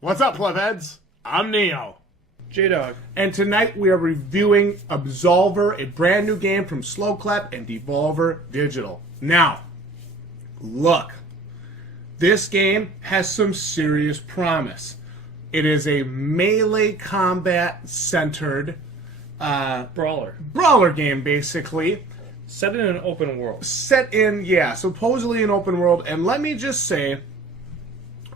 What's up, plebheads? I'm Neo. J-Dog. And tonight we are reviewing Absolver, a brand new game from Slowclap and Devolver Digital. Now, look. This game has some serious promise. It is a melee combat-centered Brawler game, basically. Set in an open world. Supposedly an open world. And let me just say,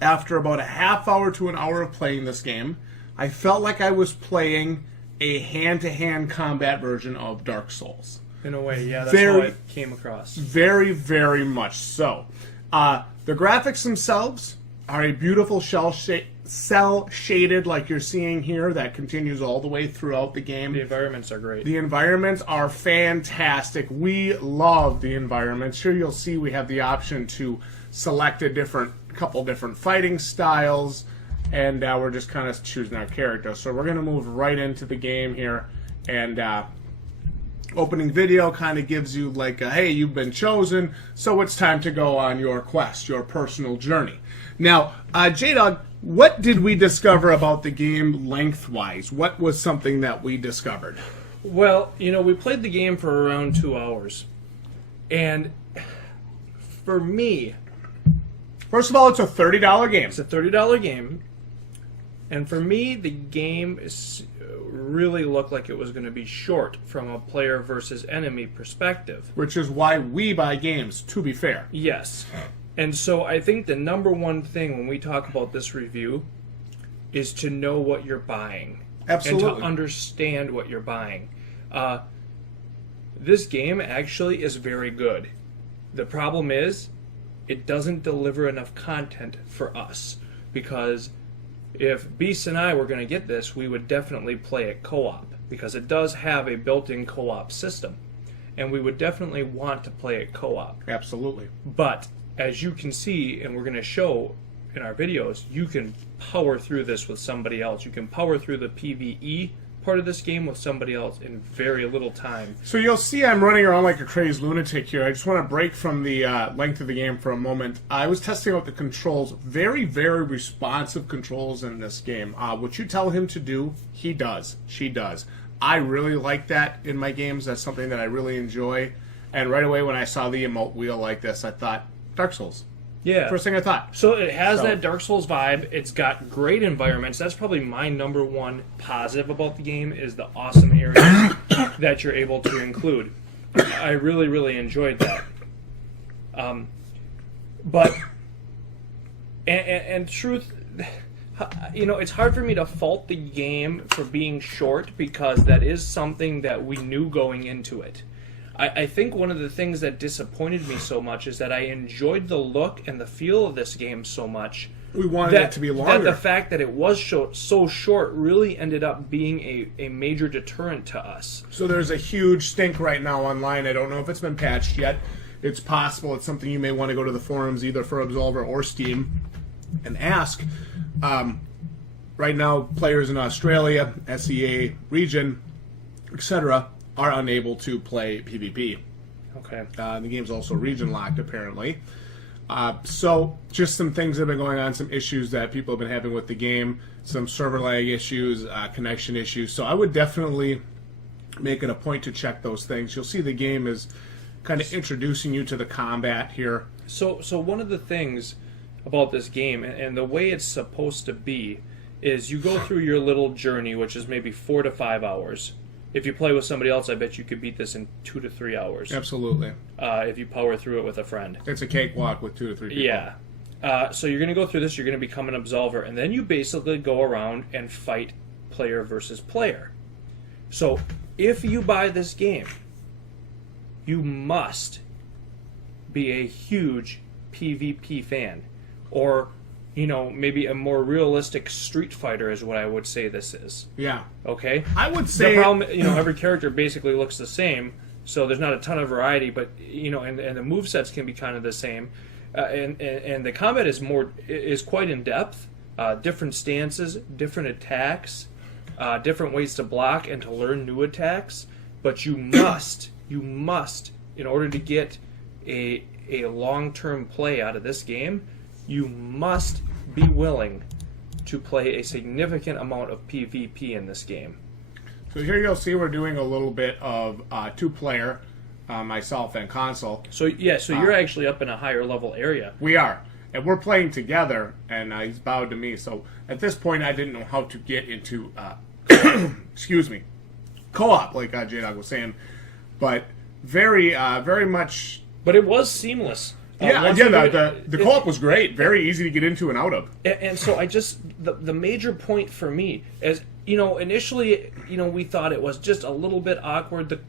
after about a half hour to an hour of playing this game, I felt like I was playing a hand-to-hand combat version of Dark Souls. In a way, yeah, that's how it came across. Very, very much so. The graphics themselves are a beautiful cel-shaded, like you're seeing here, that continues all the way throughout the game. The environments are great. The environments are fantastic. We love the environments. Here you'll see we have the option to select a couple different fighting styles, and we're just kind of choosing our character. So we're going to move right into the game here, and opening video kind of gives you like, hey, you've been chosen, so it's time to go on your quest, your personal journey. Now, J-Dog, what did we discover about the game lengthwise? What was something that we discovered? Well, we played the game for around 2 hours. And for me... First of all, it's a $30 game. It's a $30 game. And for me, the game really looked like it was going to be short from a player versus enemy perspective. Which is why we buy games, to be fair. Yes. And so I think the number one thing when we talk about this review is to know what you're buying. Absolutely. And to understand what you're buying. This game actually is very good. The problem is, it doesn't deliver enough content for us. Because if Beast and I were going to get this, we would definitely play it co-op. Because it does have a built-in co-op system. And we would definitely want to play it co-op. Absolutely. But as you can see, and we're going to show in our videos, you can power through this with somebody else. You can power through the PvE part of this game with somebody else in very little time. So you'll see I'm running around like a crazed lunatic here. I just want to break from the length of the game for a moment. I was testing out the controls. Very, very responsive controls in this game. What you tell him to do, he does. She does. I really like that in my games. That's something that I really enjoy. And right away when I saw the emote wheel like this, I thought, Dark Souls. Yeah. First thing I thought. So it has that Dark Souls vibe. It's got great environments. That's probably my number one positive about the game is the awesome areas that you're able to include. I really, really enjoyed that. But truth, it's hard for me to fault the game for being short because that is something that we knew going into it. I think one of the things that disappointed me so much is that I enjoyed the look and the feel of this game so much. We wanted it to be longer. That the fact that it was so short really ended up being a major deterrent to us. So there's a huge stink right now online. I don't know if it's been patched yet. It's possible. It's something you may want to go to the forums either for Absolver or Steam and ask. Right now, players in Australia, SEA region, etc., are unable to play PvP. Okay. The game's also region locked, apparently. So, just some things that have been going on, some issues that people have been having with the game, some server lag issues, connection issues. So, I would definitely make it a point to check those things. You'll see the game is kind of introducing you to the combat here. So one of the things about this game, and the way it's supposed to be, is you go through your little journey, which is maybe 4 to 5 hours. If you play with somebody else, I bet you could beat this in 2 to 3 hours. Absolutely. If you power through it with a friend. It's a cakewalk with 2 to 3 people. Yeah. So you're going to go through this, you're going to become an Absolver, and then you basically go around and fight player versus player. So if you buy this game, you must be a huge PvP fan. Or, maybe a more realistic Street Fighter is what I would say this is. Yeah. Okay? I would say... The problem, every character basically looks the same, so there's not a ton of variety, but, and the movesets can be kind of the same. And the combat is quite in-depth. Different stances, different attacks, different ways to block and to learn new attacks. But you must, in order to get a long-term play out of this game, you must be willing to play a significant amount of PvP in this game. So here you'll see we're doing a little bit of two-player, myself and Console. So you're actually up in a higher level area. We are. And we're playing together, and he's bowed to me. So at this point, I didn't know how to get into, excuse me, co-op, like J-Dog was saying. But very much... But it was seamless. The co-op was great. Very easy to get into and out of. And so the major point for me is, initially, we thought it was just a little bit awkward.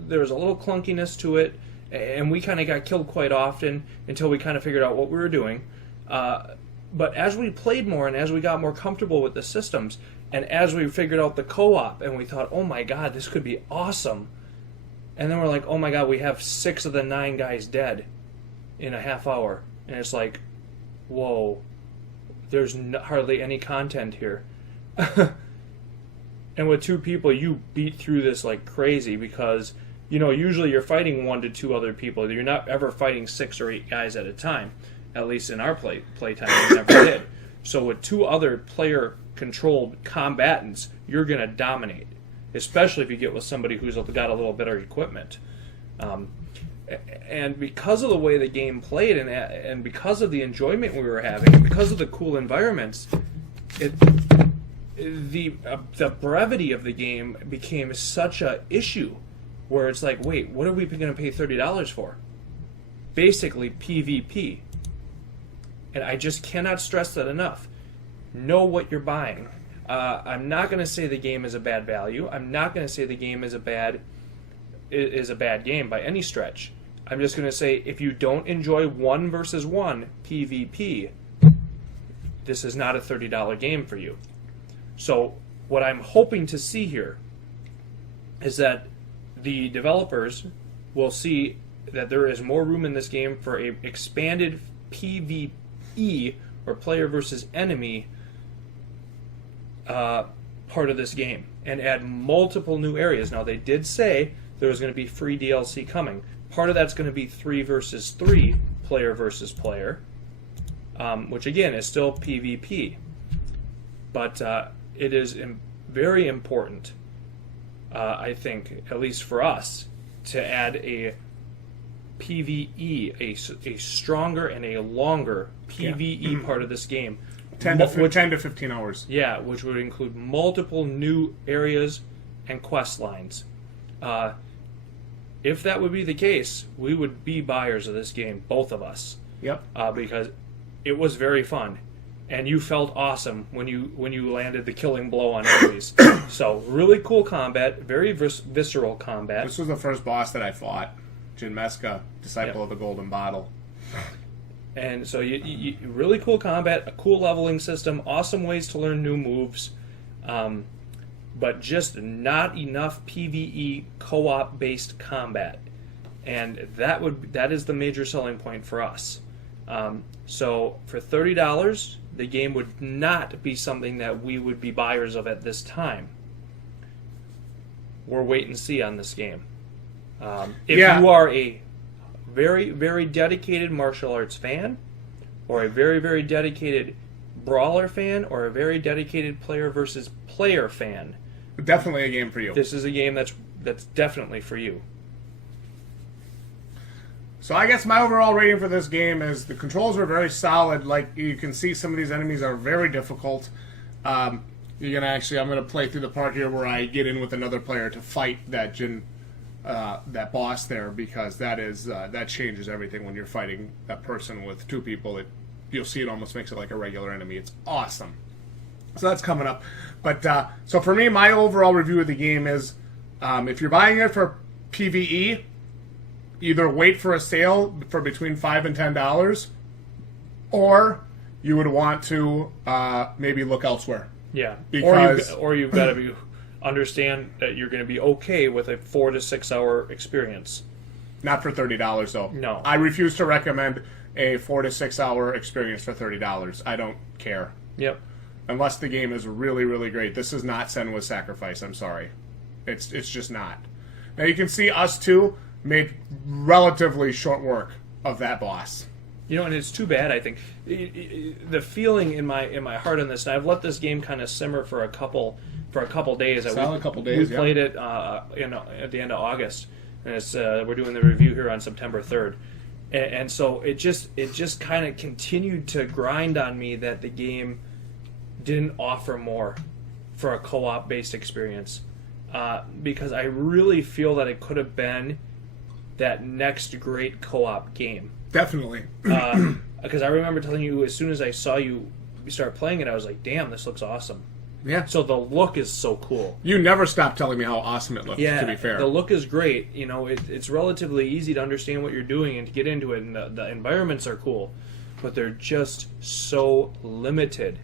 There was a little clunkiness to it, and we kind of got killed quite often until we kind of figured out what we were doing. But as we played more and as we got more comfortable with the systems, and as we figured out the co-op, and we thought, oh my god, this could be awesome. And then we're like, oh my god, we have 6 of the 9 guys dead in a half hour. And it's like, whoa, there's hardly any content here. And with 2 people, you beat through this like crazy because, usually you're fighting 1 to 2 other people. You're not ever fighting 6 or 8 guys at a time. At least in our playtime, we never did. So with 2 other player-controlled combatants, you're going to dominate, especially if you get with somebody who's got a little better equipment. And because of the way the game played, and because of the enjoyment we were having, and because of the cool environments, the brevity of the game became such a issue, where it's like, wait, what are we going to pay $30 for? Basically, PvP. And I just cannot stress that enough. Know what you're buying. I'm not going to say the game is a bad value. I'm not going to say the game is a bad game by any stretch. I'm just going to say if you don't enjoy 1 versus 1 PvP, this is not a $30 game for you. So what I'm hoping to see here is that the developers will see that there is more room in this game for a expanded PvE, or player versus enemy, part of this game, and add multiple new areas. Now, they did say there was going to be free DLC coming. Part of that's going to be 3 versus 3, player versus player, which again is still PvP. But it is very important, I think, at least for us, to add a PvE, a stronger and a longer PvE part of this game. 10 to 15 hours. Yeah, which would include multiple new areas and quest lines. If that would be the case, we would be buyers of this game, both of us. Yep. Because it was very fun, and you felt awesome when you landed the killing blow on enemies. So really cool combat, very visceral combat. This was the first boss that I fought, Jin Meska, Disciple of the Golden Bottle. And so you really cool combat, a cool leveling system, awesome ways to learn new moves, but just not enough PvE co-op based combat, and that is the major selling point for us. So for $30, the game would not be something that we would be buyers of at this time. We're wait and see on this game. If you are a very, very dedicated martial arts fan, or a very, very dedicated brawler fan, or a very dedicated player versus player fan, definitely a game for you. This is a game that's definitely for you. So I guess my overall rating for this game is the controls are very solid. Like you can see, some of these enemies are very difficult. I'm gonna play through the part here where I get in with another player to fight that that boss there, because that changes everything when you're fighting that person with 2 people. You'll see it almost makes it like a regular enemy. It's awesome. So that's coming up. But so for me, my overall review of the game is, if you're buying it for PvE, either wait for a sale for between $5 and $10, or you would want to maybe look elsewhere. Yeah, because or you've got to understand that you're going to be okay with a 4 to 6 hour experience. Not for $30 though. No, I refuse to recommend a 4 to 6 hour experience for $30. I don't care. Yep. Unless the game is really, really great. This is not Senua's Sacrifice. I'm sorry. It's just not. Now you can see us two made relatively short work of that boss. You know, and it's too bad. I think the feeling in my heart on this, and I've let this game kind of simmer for a couple days. Solid couple days. We Yeah. played it at the end of August, and we're doing the review here on September 3rd, and so it just kind of continued to grind on me that the game didn't offer more for a co-op based experience, because I really feel that it could have been that next great co-op game. Definitely. Because I remember telling you as soon as I saw you start playing it, I was like, "Damn, this looks awesome." Yeah. So the look is so cool. You never stop telling me how awesome it looks, Yeah, to be fair. the look is great. You know, it's relatively easy to understand what you're doing and to get into it, and the environments are cool, but they're just so limited.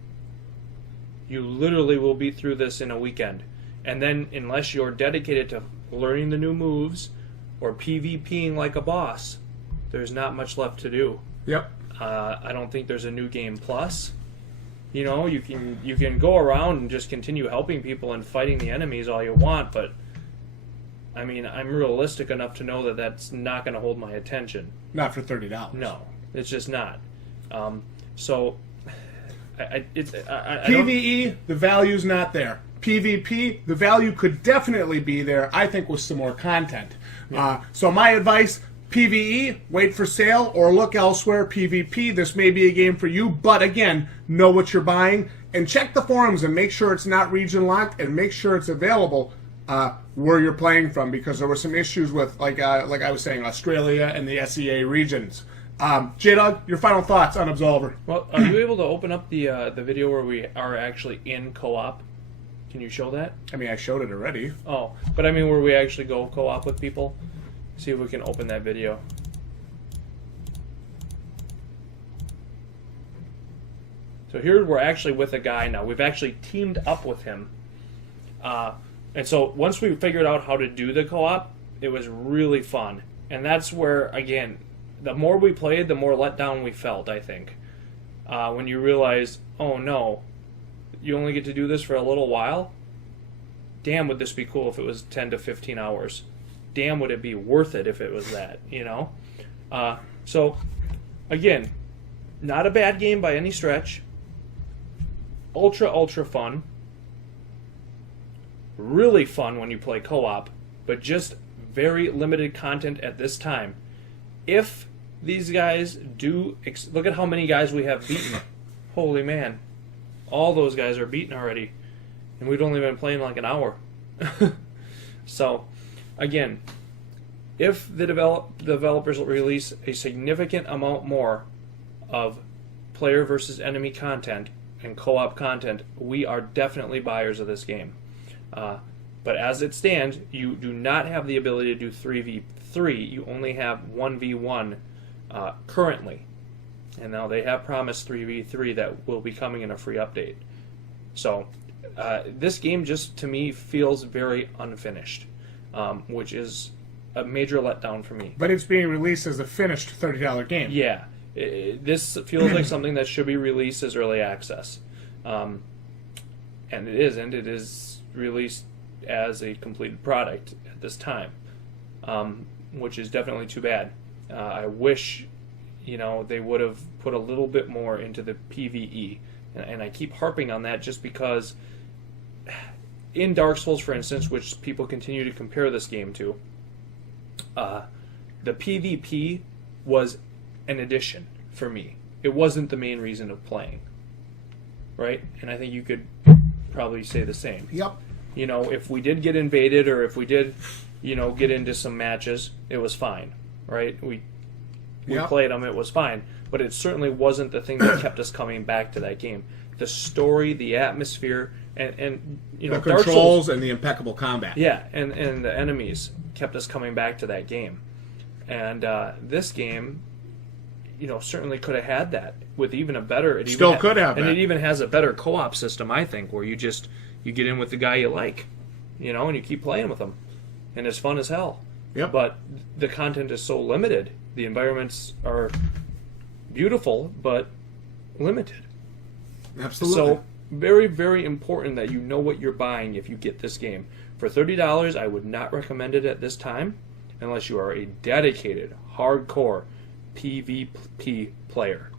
You literally will be through this in a weekend, and then unless you're dedicated to learning the new moves or PvPing like a boss, there's not much left to do. Yep. I don't think there's a new game plus. You know, you can go around and just continue helping people and fighting the enemies all you want, but I mean, I'm realistic enough to know that that's not going to hold my attention. Not for $30. No, it's just not. So, I don't- PvE, the value's not there. PvP, the value could definitely be there, I think, with some more content. So my advice, PvE, wait for sale or look elsewhere. PvP, this may be a game for you, but again, know what you're buying and check the forums and make sure it's not region locked and make sure it's available where you're playing from, because there were some issues with, like I was saying, Australia and the SEA regions. J-Dog, your final thoughts on Absolver. Well, are you able to open up the video where we are actually in co-op? Can you show that? I mean, I showed it already. Oh, but I mean where we actually go co-op with people. See if we can open that video. So here we're actually with a guy now. We've actually teamed up with him. And so once we figured out how to do the co-op, it was really fun. And that's where, again, the more we played, the more let down we felt, I think. When you realize, oh no, you only get to do this for a little while? Damn, would this be cool if it was 10 to 15 hours. Damn, would it be worth it if it was that, you know? So, again, not a bad game by any stretch. Ultra fun. Really fun when you play co-op, but just very limited content at this time. If these guys do... look at how many guys we have beaten. Holy man. All those guys are beaten already. And we've only been playing like an hour. So, again, if the developers release a significant amount more of player versus enemy content and co-op content, we are definitely buyers of this game. But as it stands, you do not have the ability to do 3v3. You only have 1v1 currently. And now they have promised 3v3 that will be coming in a free update. So this game just, to me, feels very unfinished, which is a major letdown for me. But it's being released as a finished $30 game. Yeah. This feels like something that should be released as early access. And it isn't. It is released as a completed product at this time, which is definitely too bad. I wish, they would have put a little bit more into the PvE. And I keep harping on that just because in Dark Souls, for instance, which people continue to compare this game to, the PvP was an addition for me. It wasn't the main reason of playing, right? And I think you could probably say the same. Yep. If we did get invaded or if we did, get into some matches, it was fine, right? We Yep. played them, it was fine. But it certainly wasn't the thing that kept us coming back to that game. The story, the atmosphere, and The Dark controls Souls, and the impeccable combat. yeah, and the enemies kept us coming back to that game. And this game, certainly could have had that with even a better. It Still even could have and that. it even has a better co-op system, I think, where you get in with the guy you like, and you keep playing with him, and it's fun as hell. Yep. But the content is so limited. The environments are beautiful, but limited. Absolutely. So very, very important that you know what you're buying if you get this game. For $30, I would not recommend it at this time, unless you are a dedicated, hardcore PvP player.